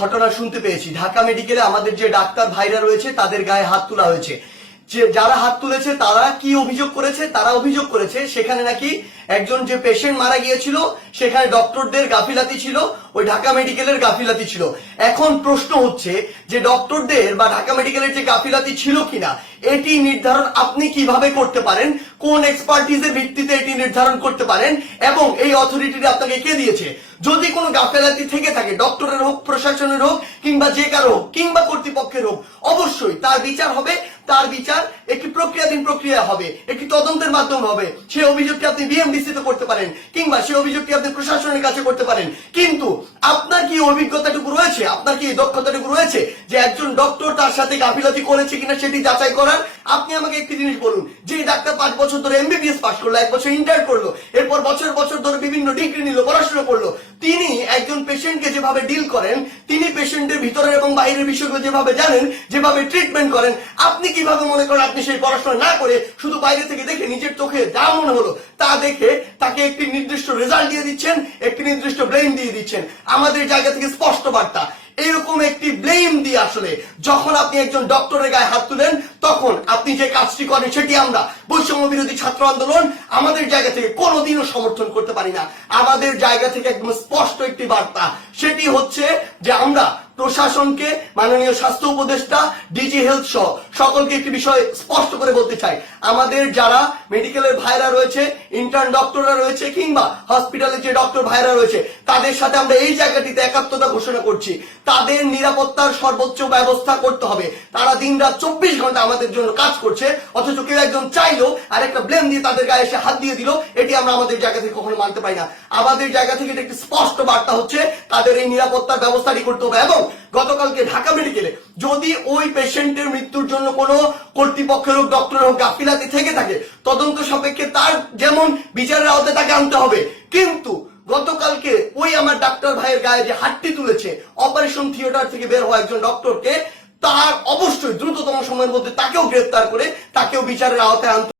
ঘটনা শুনতে পেয়েছি। ঢাকা মেডিকেলে আমাদের যে ডাক্তার ভাইরা রয়েছে, তাদের গায়ে হাত তোলা হয়েছে। যে যারা হাত তুলেছে, তারা কি অভিযোগ করেছে? তারা অভিযোগ করেছে, সেখানে নাকি একজন যে পেশেন্ট মারা গিয়েছিল, সেখানে ডক্টরদের গাফিলাতি ছিল। ওই ঢাকা মেডিকেলের গাফিলাতি ছিল। এখন প্রশ্ন হচ্ছে যে ডক্টরদের বা ঢাকা মেডিকেলের যে গাফিলাতি ছিল কিনা, এটি নির্ধারণ আপনি কীভাবে করতে পারেন, কোন এক্সপার্টিজের ভিত্তিতে এটি নির্ধারণ করতে পারেন, এবং এই অথরিটিটি আপনাকে কে দিয়েছে? যদি কোনো গাফেলাতি থেকে থাকে, ডক্টরের হোক, প্রশাসনের হোক, কিংবা যে কারও হোক, কিংবা কর্তৃপক্ষের হোক, অবশ্যই তার বিচার হবে, তার বিচার একটি প্রক্রিয়াধীন প্রক্রিয়া হবে, একটি তদন্তের মাধ্যমে হবে। সেই অভিযোগটি আপনি বিএমডিসি তে করতে পারেন, কিংবা সেই অভিযোগটি আপনি প্রশাসনের কাছে করতে পারেন। কিন্তু আপনার কি অভিজ্ঞতাটুকু রয়েছে? আপনার কি দক্ষতাটুকু রয়েছে যে একজন ডক্টর তার সাথে গাফিলতি করেছে কিনা সেটি যাচাই করার আপনি আমাকে একটি জিনিস বলুন যে ডাক্তার পাঁচ বছর ধরে এমবিবিএস পাস করল, এক বছর ইন্টার করল, এরপর বছর বছর ধরে বিভিন্ন ডিগ্রি নিল, পড়াশোনা করল, তিনি একজন পেশেন্টকে যেভাবে ডিল করেন, তিনি পেশেন্টের ভিতরের এবং বাইরের বিষয়গুলো যেভাবে জানেন, যেভাবে ট্রিটমেন্ট করেন, আপনি কীভাবে মনে করেন আপনি সেই পড়াশোনা না করে শুধু বাইরে থেকে দেখে নিজের চোখে যা মনে হলো, তা দেখে তাকে একটি নির্দিষ্ট রেজাল্ট দিয়ে দিচ্ছেন, একটি নির্দিষ্ট ব্লেম দিয়ে দিচ্ছেন। আমাদের জায়গা থেকে স্পষ্ট বার্তা এরকম একটি ব্লেম দিয়ে আসলে যখন আপনি একজন ডক্টরের গায়ে হাত তুলেন, তখন আপনি যে কাজটি করেন সেটি আমরা বৈষম্য বিরোধী ছাত্র আন্দোলন আমাদের জায়গা থেকে কোনোদিনও সমর্থন করতে পারি না। আমাদের জায়গা থেকে একদম স্পষ্ট একটি বার্তা, সেটি হচ্ছে যে আমরা প্রশাসনকে, মাননীয় স্বাস্থ্য উপদেষ্টা ডিজি হেলথ সহ সকলকে একটি বিষয় স্পষ্ট করে বলতে চাই। আমাদের যারা মেডিকেলের ভাইরা রয়েছে ইন্টার্ন ডক্টররা রয়েছে, কিংবা হসপিটালের যে ডক্টর ভাইরা রয়েছে, তাদের সাথে আমরা এই জায়গাটিতে একাত্মতা ঘোষণা করছি। তাদের নিরাপত্তার সর্বোচ্চ ব্যবস্থা করতে হবে। তারা দিন রাত চব্বিশ ঘণ্টা আমাদের জন্য কাজ করছে, অথচ কেউ একজন চাইলো আর একটা ব্লেম দিয়ে তাদের গায়ে এসে হাত দিয়ে দিল, এটি আমরা আমাদের জায়গা থেকে কখনো মানতে পারি না। আমাদের জায়গা থেকে এটা একটি স্পষ্ট বার্তা হচ্ছে, তাদের এই নিরাপত্তার ব্যবস্থাটি করতে হবে। এবং গতকালকে ঢাকা মেডিকেলে যদি ওই পেশেন্টের মৃত্যুর জন্য কোনো কর্তৃপক্ষের হোক ডক্টরের হোক, গাফিলাতি থেকে থাকে। তদন্ত সাপেক্ষে তার যেমন বিচারের আওতায় তাকে আনতে হবে। কিন্তু গতকালকে ওই আমার ডাক্তার ভাইয়ের গায়ে যে হাতটি তুলেছে অপারেশন থিয়েটার থেকে বের হওয়া একজন ডক্টরকে তার অবশ্যই দ্রুততম সময়ের মধ্যে তাকেও গ্রেফতার করে, তাকেও বিচারের আওতায় আনতে